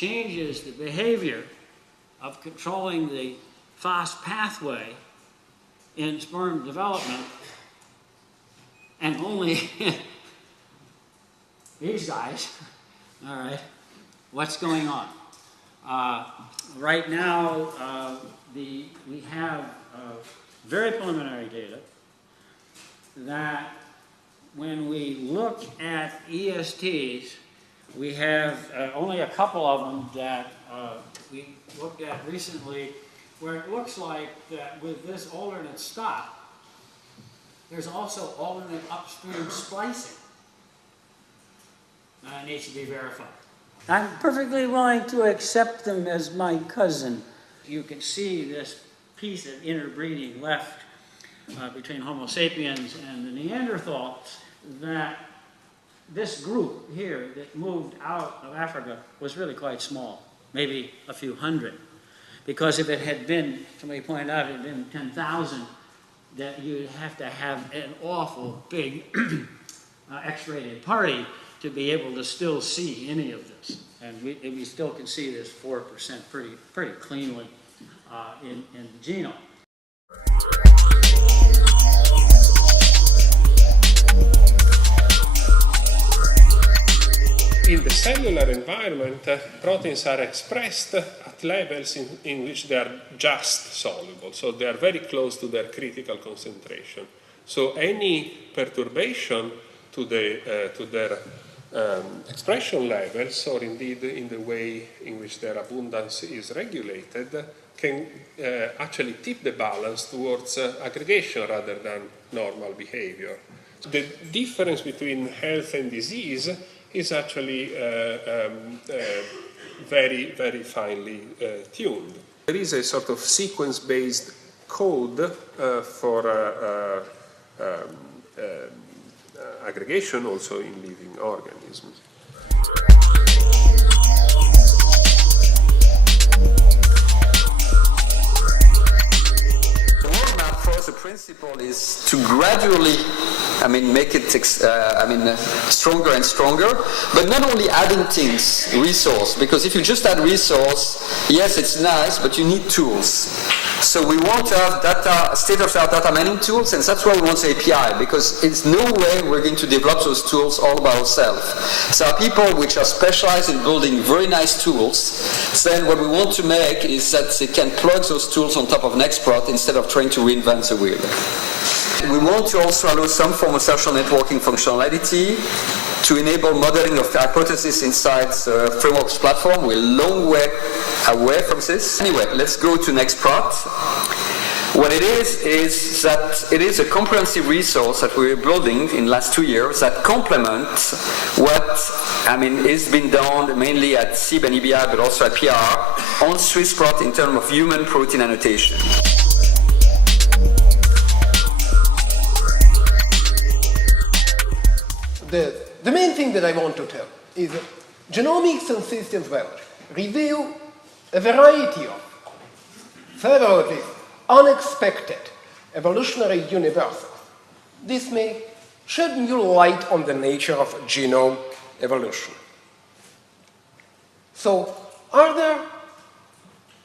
changes the behavior of controlling the FOS pathway in sperm development, and only these guys, all right, what's going on? Right now, we have very preliminary data that when we look at ESTs, we have only a couple of them that we looked at recently, where it looks like that with this alternate stop, there's also alternate upstream splicing that needs to be verified. I'm perfectly willing to accept them as my cousin. You can see this piece of interbreeding left between Homo sapiens and the Neanderthals, that this group here that moved out of Africa was really quite small, maybe a few hundred. Because if it had been, somebody pointed out, it had been 10,000, that you'd have to have an awful big X-rated party to be able to still see any of this. And we still can see this 4% pretty cleanly in the genome. In the cellular environment, proteins are expressed at levels in which they are just soluble, so they are very close to their critical concentration. So any perturbation to their expression levels, or indeed in the way in which their abundance is regulated, can actually tip the balance towards aggregation rather than normal behavior. The difference between health and disease is actually very, very finely tuned. There is a sort of sequence-based code for aggregation also in living organisms. The principle is to gradually, make it, stronger and stronger, but not only adding things, resource, because if you just add resource, yes, it's nice, but you need tools. So we want to have data, state-of-the-art data mining tools, and that's why we want the API, because it's no way we're going to develop those tools all by ourselves. So our people which are specialized in building very nice tools, then what we want to make is that they can plug those tools on top of NEXtprot instead of trying to reinvent the wheel. We want to also allow some form of social networking functionality to enable modeling of hypotheses inside the frameworks platform. We're a long way away from this. Anyway, let's go to NEXtprot. What it is that it is a comprehensive resource that we're building in the last 2 years that complements what is being done mainly at SIB and EBI, but also at PR on SwissProt in terms of human protein annotation. The main thing that I want to tell is that genomics and systems biology reveal a variety of, several at least, unexpected evolutionary universals. This may shed new light on the nature of genome evolution. So, are there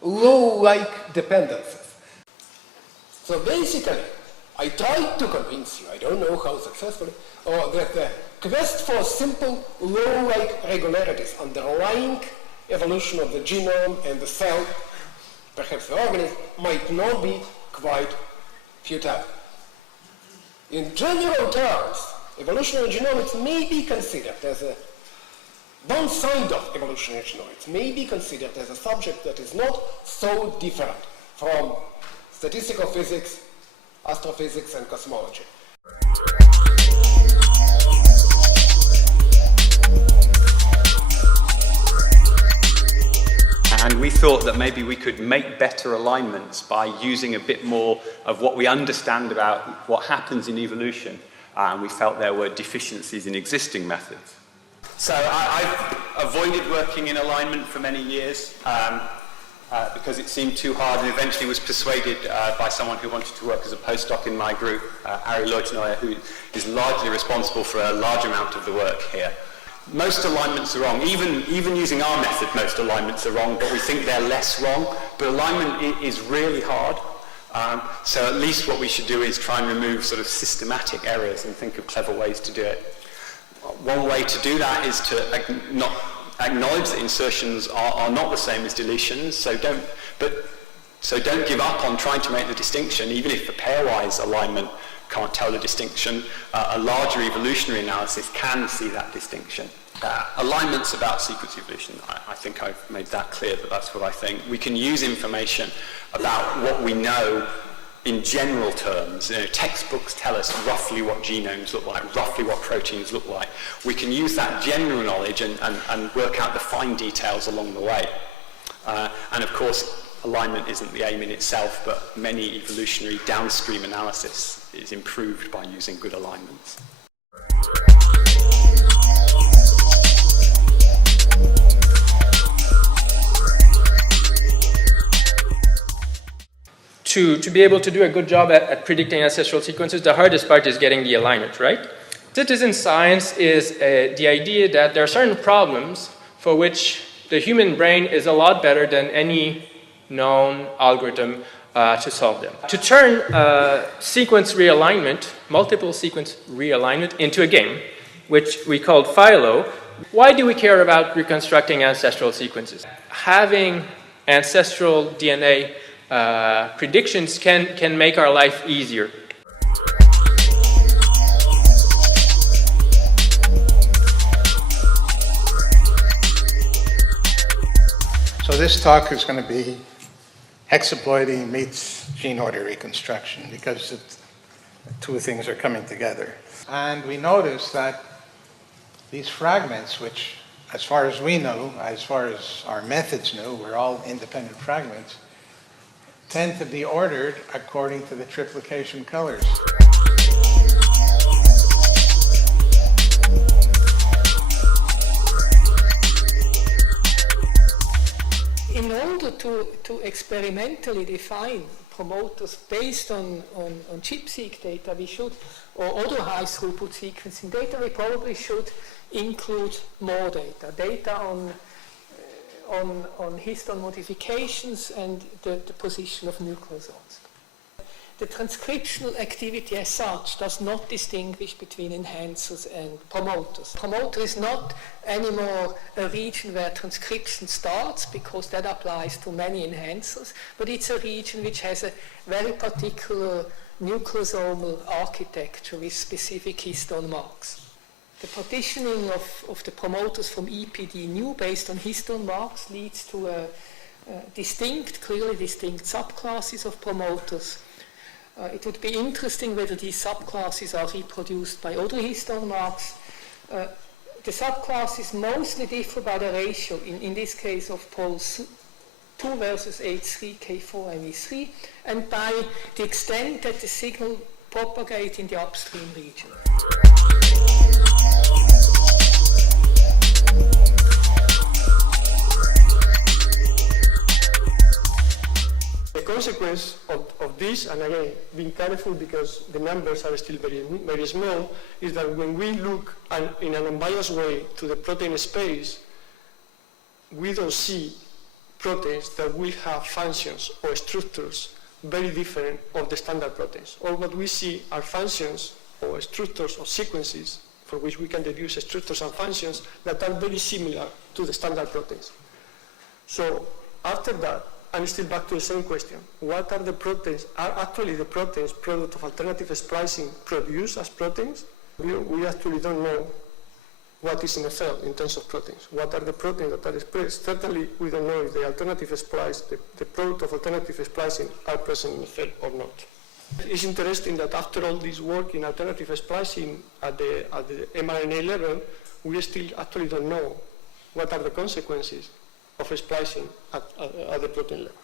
law-like dependencies? So basically, I tried to convince you, I don't know how successfully, that the quest for simple law-like regularities underlying evolution of the genome and the cell, perhaps the organism, might not be quite futile. In general terms, evolutionary genomics may be considered as a downside of evolutionary genomics, may be considered as a subject that is not so different from statistical physics, astrophysics, and cosmology. And we thought that maybe we could make better alignments by using a bit more of what we understand about what happens in evolution. And we felt there were deficiencies in existing methods. So I've avoided working in alignment for many years because it seemed too hard, and eventually was persuaded by someone who wanted to work as a postdoc in my group, Ari Leutneuer, who is largely responsible for a large amount of the work here. most alignments are wrong. Even using our method, most alignments are wrong, but we think they're less wrong. But alignment is really hard. So at least what we should do is try and remove sort of systematic errors and think of clever ways to do it. One way to do that is to not acknowledge that insertions are not the same as deletions, so don't give up on trying to make the distinction, even if the pairwise alignment can't tell the distinction. A larger evolutionary analysis can see that distinction. Alignment's about sequence evolution. I think I've made that clear, that that's what I think. We can use information about what we know in general terms. You know, textbooks tell us roughly what genomes look like, roughly what proteins look like. We can use that general knowledge and work out the fine details along the way. And of course, alignment isn't the aim in itself, but many evolutionary downstream analysis is improved by using good alignments. To be able to do a good job at predicting ancestral sequences, the hardest part is getting the alignment right. Citizen science is the idea that there are certain problems for which the human brain is a lot better than any known algorithm to solve them. To turn sequence realignment, multiple sequence realignment, into a game, which we called Philo. Why do we care about reconstructing ancestral sequences? Having ancestral DNA predictions can make our life easier. So this talk is going to be hexaploidy meets gene order reconstruction, because two things are coming together. And we notice that these fragments, which as far as we know, as far as our methods know, we're all independent fragments, tend to be ordered according to the triplication colors. In order to experimentally define promoters based on ChIP-seq data, we should, or other high throughput sequencing data, we probably should include more data on histone modifications and the position of nucleosomes. The transcriptional activity as such does not distinguish between enhancers and promoters. Promoter is not anymore a region where transcription starts, because that applies to many enhancers, but it's a region which has a very particular nucleosomal architecture with specific histone marks. The partitioning of the promoters from EPD new based on histone marks leads to clearly distinct subclasses of promoters. It would be interesting whether these subclasses are reproduced by other histone marks. The subclasses mostly differ by the ratio, in this case of poles 2 versus H3, K4, and E3, and by the extent that the signal propagates in the upstream region. The consequence of this, and again, being careful because the numbers are still very, very small, is that when we look in an unbiased way to the protein space, we don't see proteins that will have functions or structures very different of the standard proteins. All what we see are functions or structures or sequences for which we can deduce structures and functions that are very similar to the standard proteins. So after that, I'm still back to the same question. What are the proteins? Are actually the proteins product of alternative splicing produced as proteins? We actually don't know what is in a cell in terms of proteins. What are the proteins that are expressed? Certainly, we don't know if the alternative splice, the product of alternative splicing, are present in the cell or not. It's interesting that after all this work in alternative splicing at the mRNA level, we still actually don't know what are the consequences of splicing at the protein level.